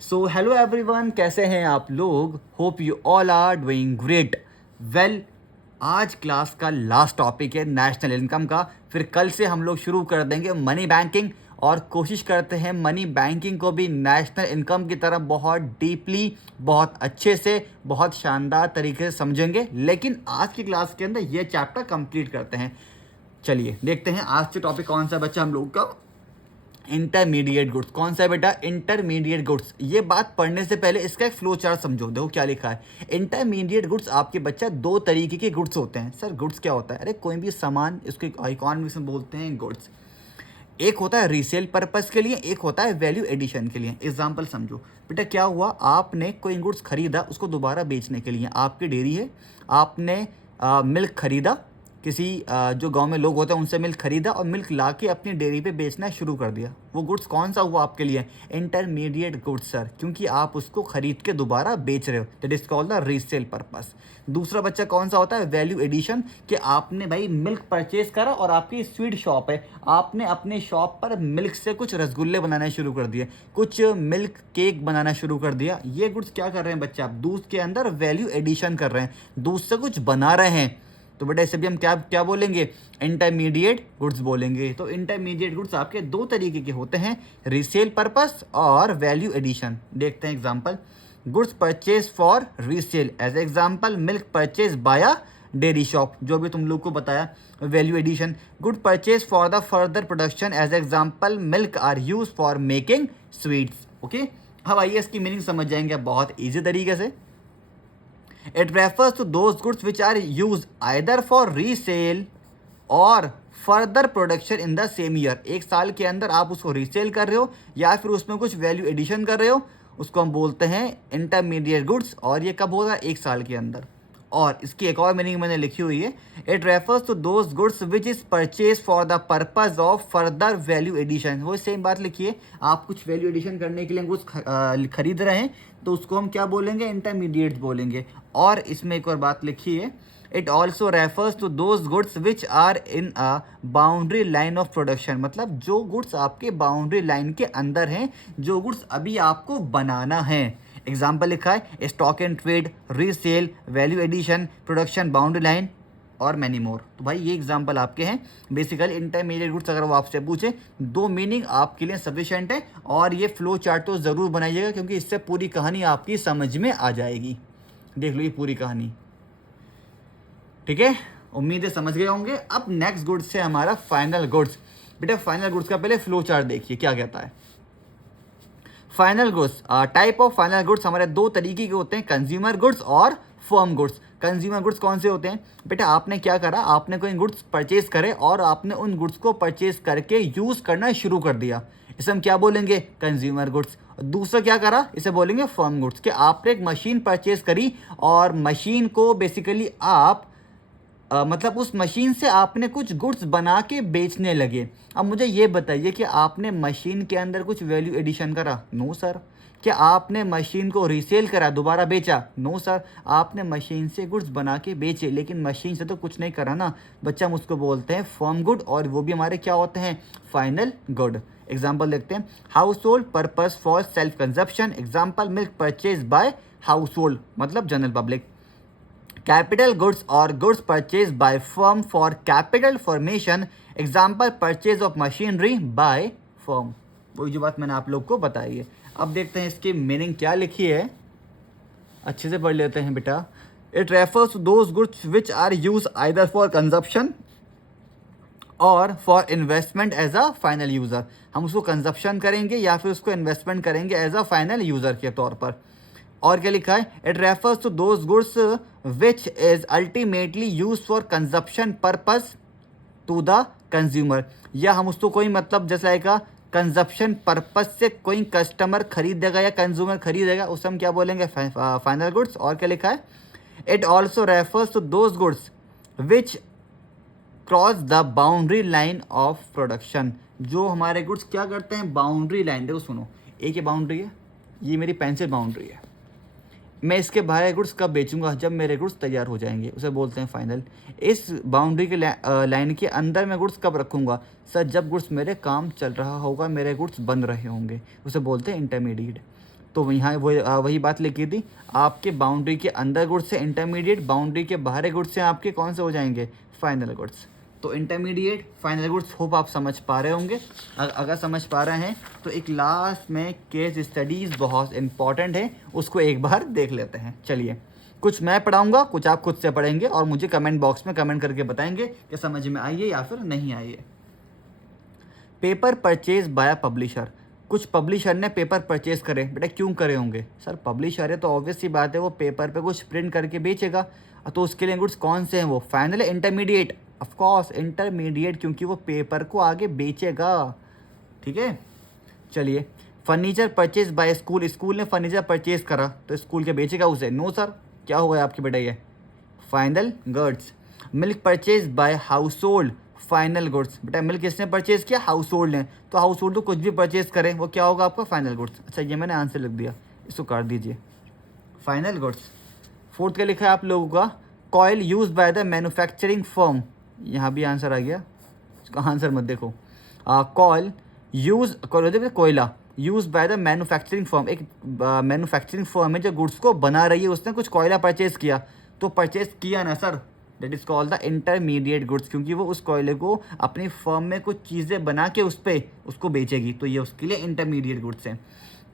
So hello everyone, कैसे हैं आप लोग? Hope you all are doing great. Well, आज क्लास का लास्ट टॉपिक है नेशनल इनकम का। फिर कल से हम लोग शुरू कर देंगे मनी बैंकिंग और कोशिश करते हैं मनी बैंकिंग को भी नेशनल इनकम की तरह बहुत डीपली, बहुत अच्छे से, बहुत शानदार तरीके से समझेंगे। लेकिन आज की क्लास के अंदर ये चैप्टर कंप्लीट करते हैं। चलिए देखते हैं आज से टॉपिक कौन सा बच्चा हम लोग का। Intermediate goods. कौन सा है बेटा? Intermediate goods. ये बात पढ़ने से पहले इसका एक फ्लो चार्ट समझो। देखो क्या लिखा है। इंटरमीडिएट गुड्स आपके बच्चा दो तरीके के गुड्स होते हैं। सर गुड्स क्या होता है? अरे कोई भी सामान, इसको इकोनॉमिक्स में बोलते हैं गुड्स। एक होता है रीसेल पर्पस के लिए, एक होता है वैल्यू एडिशन के लिए। एग्जाम्पल समझो बेटा, क्या हुआ, आपने कोई गुड्स खरीदा उसको दोबारा बेचने के लिए। आपकी डेयरी है, आपने मिल्क खरीदा, किसी जो गांव में लोग होते हैं उनसे मिल्क खरीदा और मिल्क ला के अपनी डेयरी पे बेचना शुरू कर दिया। वो गुड्स कौन सा हुआ आपके लिए? इंटरमीडिएट गुड्स सर, क्योंकि आप उसको खरीद के दोबारा बेच रहे हो। That is called the resale purpose. दूसरा बच्चा कौन सा होता है? Value addition. कि आपने भाई मिल्क परचेज करा और आपकी स्वीट शॉप है, आपने अपने शॉप पर मिल्क से कुछ रसगुल्ले बनाना शुरू कर दिए, कुछ मिल्क केक बनाना शुरू कर दिया। ये गुड्स क्या कर रहे हैं बच्चा? आप दूध के अंदर वैल्यू एडिशन कर रहे हैं, दूध से कुछ बना रहे हैं। तो बेटा इसे भी हम क्या क्या बोलेंगे? इंटरमीडिएट गुड्स बोलेंगे। तो इंटरमीडिएट गुड्स आपके दो तरीके के होते हैं, रीसेल पर्पस और वैल्यू एडिशन। देखते हैं example. Goods purchase for resale, as example milk purchase by dairy shop, जो भी तुम लोग को बताया। Value addition, good purchase for the further production, as example milk are use for making sweets. Okay, अब आइए इसकी मीनिंग समझ जाएंगे बहुत ईजी तरीके से। It refers to those goods which are used either for resale or further production in the same year। एक साल के अंदर आप उसको रीसेल कर रहे हो या फिर उसमें कुछ वैल्यू एडिशन कर रहे हो, उसको हम बोलते हैं इंटरमीडिएट गुड्स। और ये कब होगा? एक साल के अंदर। और इसकी एक और मीनिंग मैंने लिखी हुई है। It refers to those goods which is purchase for the purpose of further value addition. वो सेम बात लिखिए, आप कुछ वैल्यू एडिशन करने के लिए गुड्स खरीद रहे हैं तो उसको हम क्या बोलेंगे? इंटरमीडिएट बोलेंगे। और इसमें एक और बात लिखी है, it also refers to those goods which are in a boundary line of production. मतलब जो गुड्स आपके बाउंड्री लाइन के अंदर हैं, जो गुड्स अभी आपको बनाना है। एग्जाम्पल लिखा है, stock and trade, resale, value addition, production, boundary line और मैनी मोर। तो भाई ये एग्जाम्पल आपके हैं। बेसिकली इंटरमीडिएट गुड्स अगर वो आपसे पूछे, दो मीनिंग आपके लिए सफिशिएंट है। और ये फ्लो चार्ट तो ज़रूर बनाइएगा, क्योंकि इससे पूरी कहानी आपकी समझ में आ जाएगी। देख लो ये पूरी कहानी, ठीक है? उम्मीद है समझ गए होंगे। अब नेक्स्ट गुड्स है हमारा फाइनल गुड्स। बेटा फाइनल गुड्स का पहले फ्लो चार्ट देखिए क्या कहता है। Final goods, type of final goods हमारे दो तरीके के होते हैं, कंज्यूमर गुड्स और फर्म गुड्स। कंज्यूमर गुड्स कौन से होते हैं? बेटा आपने क्या करा, आपने कोई गुड्स परचेज करे और आपने उन गुड्स को परचेज करके यूज़ करना शुरू कर दिया, इसे हम क्या बोलेंगे? Consumer goods. दूसरा क्या करा, इसे बोलेंगे फर्म गुड्स। कि आपने एक मशीन परचेज करी और मशीन को बेसिकली आप मतलब उस मशीन से आपने कुछ गुड्स बना के बेचने लगे। अब मुझे ये बताइए कि आपने मशीन के अंदर कुछ वैल्यू एडिशन करा? No sir. क्या आपने मशीन को रीसेल करा, दोबारा बेचा? No sir. आपने मशीन से गुड्स बना के बेचे, लेकिन मशीन से तो कुछ नहीं करा ना बच्चा। हम उसको बोलते हैं फर्म गुड, और वो भी हमारे क्या होते हैं? Final good. एग्जाम्पल देखते हैं, house hold purpose for self consumption. Example milk purchase bye house hold, मतलब जनरल पब्लिक। कैपिटल गुड्स और goods purchase by firm for capital formation. Example purchase of machinery by firm. वही जो बात मैंने आप लोग को बताई है। अब देखते हैं इसकी मीनिंग क्या लिखी है, अच्छे से पढ़ लेते हैं बेटा। It refers to those goods which are use either for consumption और for investment as a final user. हम उसको कंजप्शन करेंगे या फिर उसको इन्वेस्टमेंट करेंगे एज अ फाइनल यूज़र के तौर पर। और क्या लिखा है? It refers to those goods which is ultimately use for consumption purpose to the consumer. या हम उसको कोई मतलब जैसे आएगा कंजप्शन पर्पज से कोई कस्टमर खरीदेगा या कंज्यूमर खरीदेगा, उसे हम क्या बोलेंगे? Final goods. और क्या लिखा है? It also refers to those goods which cross the boundary line of production. जो हमारे गुड्स क्या करते हैं? Boundary line. देखो सुनो, एक ये बाउंड्री है, ये मेरी पेंसिल बाउंड्री है। मैं इसके बाहर गुड्स कब बेचूंगा? जब मेरे गुड्स तैयार हो जाएंगे, उसे बोलते हैं फाइनल। इस बाउंड्री के लाइन के अंदर मैं गुड्स कब रखूंगा? सर जब गुड्स मेरे काम चल रहा होगा, मेरे गुड्स बन रहे होंगे, उसे बोलते हैं इंटरमीडिएट। तो यहाँ वही बात लिखी थी, आपके बाउंड्री के अंदर गुड्स से इंटरमीडिएट, बाउंड्री के बाहर गुड्स से आपके कौन से हो जाएंगे, फाइनल गुड्स। तो इंटरमीडिएट फाइनल गुड्स होप आप समझ पा रहे होंगे। अगर समझ पा रहे हैं तो एक लास्ट में केस स्टडीज़ बहुत इंपॉर्टेंट है, उसको एक बार देख लेते हैं। चलिए, कुछ मैं पढ़ाऊंगा, कुछ आप खुद से पढ़ेंगे और मुझे कमेंट बॉक्स में कमेंट करके बताएंगे कि समझ में आई है या फिर नहीं आई है। पेपर परचेज बाय पब्लिशर, कुछ पब्लिशर ने पेपर परचेज करे। बेटा क्यों करे होंगे सर, पब्लिशर है तो ऑब्वियस सी बात है वो पेपर पे कुछ प्रिंट करके बेचेगा, तो उसके लिए गुड्स कौन से हैं, वो फाइनल है, इंटरमीडिएट, ऑफ कोर्स इंटरमीडिएट, क्योंकि वो पेपर को आगे बेचेगा। ठीक है, चलिए। Furniture purchase by school, school ने फर्नीचर परचेज करा तो स्कूल के बेचेगा उसे, नो सर, क्या होगा आपकी बेटा ये final goods. Milk purchase bye house hold, final goods. बेटा मिल्क किसने परचेज किया, हाउस होल्ड ने, तो हाउस होल्ड तो कुछ भी परचेज करें वो क्या होगा आपका फाइनल गुड्स। अच्छा ये मैंने आंसर लिख दिया, इसको कर दीजिए फाइनल गुड्स। फोर्थ क्या लिखा है आप लोगों का, coil use by the manufacturing firm, यहाँ भी आंसर आ गया, इसका आंसर मत देखो। कॉयल यूज, कोयला use by the manufacturing firm, एक मैन्युफैक्चरिंग फर्म है जो गुड्स को बना रही है, उसने कुछ कोयला परचेज किया, तो परचेज किया ना sir, that is called the intermediate goods, क्योंकि वो उस कोयले को अपनी फर्म में कुछ चीज़ें बना के उस पर उसको बेचेगी, तो ये उसके लिए इंटरमीडिएट गुड्स हैं।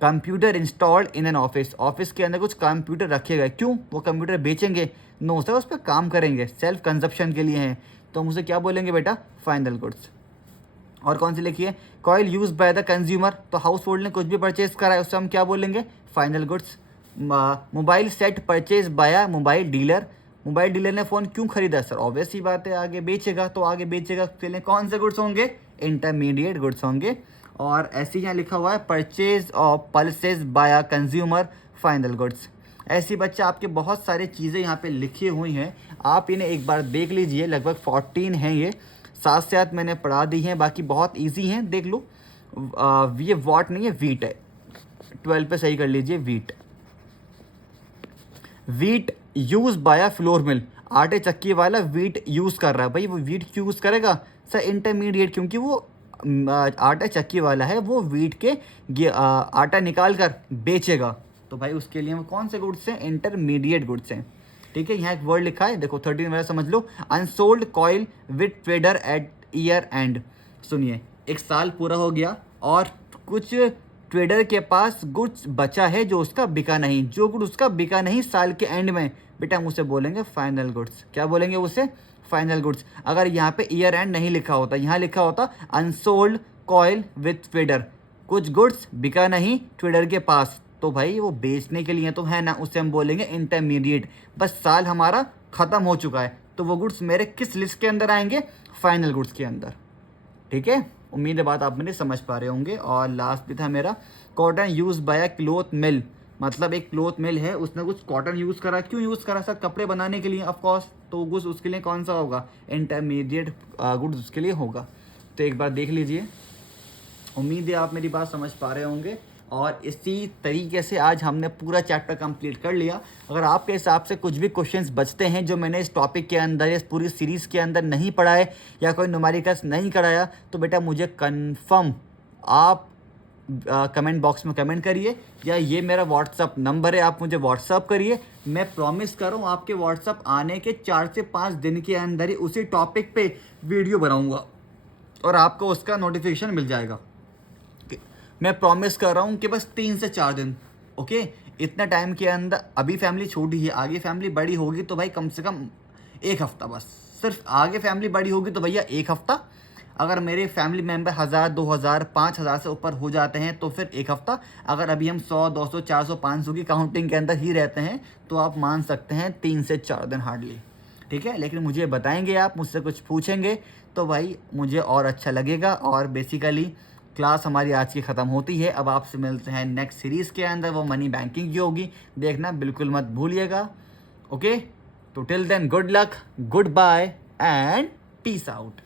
Computer installed in an office, office के अंदर कुछ कंप्यूटर रखे गए, क्यों, वो कंप्यूटर बेचेंगे, नो सर उस पर काम करेंगे, सेल्फ कंजप्शन के लिए हैं, तो हम उसे क्या बोलेंगे बेटा फाइनल गुड्स। और कौन सी लिखी है, coil use by the consumer, तो हाउस होल्ड ने कुछ भी परचेज करा है उससे हम क्या बोलेंगे final goods. Mobile set purchase by mobile dealer, mobile dealer ने फ़ोन क्यों खरीदा सर, ऑब्वियस ही बात है आगे बेचेगा, तो आगे बेचेगा के लिए कौन से गुड्स होंगे, इंटरमीडिएट गुड्स होंगे। और ऐसे यहाँ लिखा हुआ है purchase of pulses by consumer, final goods. ऐसी बच्चा आपके बहुत सारी चीज़ें यहाँ पे लिखी हुई हैं, आप इन्हें एक बार देख लीजिए, लगभग 14 हैं ये, साथ साथ मैंने पढ़ा दी हैं, बाकी बहुत इजी हैं, देख लो। ये वॉट नहीं है, वीट है, 12 पे सही कर लीजिए, wheat. Wheat use by flour mill, आटे चक्की वाला वीट यूज़ कर रहा है, भाई वो वीट क्यों यूज़ करेगा सर, इंटरमीडिएट, क्योंकि वो आटा चक्की वाला है, वो वीट के आटा निकाल कर बेचेगा, तो भाई उसके लिए वो कौन से गुड्स हैं, इंटरमीडिएट गुड्स हैं। ठीक है, यहाँ एक वर्ड लिखा है, देखो 13 वाला समझ लो, unsold coil with trader at year end. सुनिए, एक साल पूरा हो गया और कुछ ट्रेडर के पास गुड्स बचा है जो उसका बिका नहीं, जो गुड्स उसका बिका नहीं साल के एंड में, बेटा हम उसे बोलेंगे फाइनल गुड्स। क्या बोलेंगे उसे, फाइनल गुड्स। अगर यहाँ पे ईयर एंड नहीं लिखा होता, यहाँ लिखा होता अनसोल्ड कॉयल विथ ट्रेडर, कुछ गुड्स बिका नहीं ट्रेडर के पास, तो भाई वो बेचने के लिए तो है ना, उसे हम बोलेंगे इंटरमीडिएट। बस साल हमारा ख़त्म हो चुका है, तो वो गुड्स मेरे किस लिस्ट के अंदर आएंगे, फाइनल गुड्स के अंदर। ठीक है, उम्मीद है बात आप मेरी समझ पा रहे होंगे। और लास्ट भी था मेरा, कॉटन यूज बाय क्लोथ मिल, मतलब एक क्लोथ मिल है, उसने कुछ कॉटन यूज़ करा, क्यों यूज़ करा सर, कपड़े बनाने के लिए, ऑफ कोर्स, तो गुड्स उसके लिए कौन सा होगा, इंटरमीडिएट गुड्स उसके लिए होगा। तो एक बार देख लीजिए, उम्मीद है आप मेरी बात समझ पा रहे होंगे। और इसी तरीके से आज हमने पूरा चैप्टर कंप्लीट कर लिया। अगर आपके हिसाब से कुछ भी क्वेश्चंस बचते हैं जो मैंने इस टॉपिक के अंदर, इस पूरी सीरीज़ के अंदर नहीं पढ़ाए या कोई न्यूमेरिकल्स नहीं कराया, तो बेटा मुझे कंफर्म आप कमेंट बॉक्स में कमेंट करिए, या ये मेरा व्हाट्सअप नंबर है, आप मुझे व्हाट्सअप करिए। मैं प्रॉमिस कर रहा हूँ आपके व्हाट्सअप आने के 4 से 5 दिन के अंदर ही उसी टॉपिक पे वीडियो बनाऊँगा और आपको उसका नोटिफिकेशन मिल जाएगा। मैं प्रॉमिस कर रहा हूँ कि बस 3 से 4 दिन, ओके, इतना टाइम के अंदर। अभी फैमिली छोटी है, आगे फैमिली बड़ी होगी तो भाई कम से कम 1 हफ्ता, बस सिर्फ आगे फैमिली बड़ी होगी तो भैया 1 हफ्ता। अगर मेरे फैमिली मेम्बर 1000, 2000, 5000 से ऊपर हो जाते हैं तो फिर 1 हफ्ता। अगर अभी हम 100, 200, 400, 500 की काउंटिंग के अंदर ही रहते हैं तो आप मान सकते हैं 3 से 4 दिन हार्डली। ठीक है, लेकिन मुझे बताएंगे, आप मुझसे कुछ पूछेंगे तो भाई मुझे और अच्छा लगेगा। और बेसिकली क्लास हमारी आज की ख़त्म होती है, अब आपसे मिलते हैं नेक्स्ट सीरीज़ के अंदर, वो मनी बैंकिंग की होगी, देखना बिल्कुल मत भूलिएगा। ओके, तो till then good luck, good bye and peace out.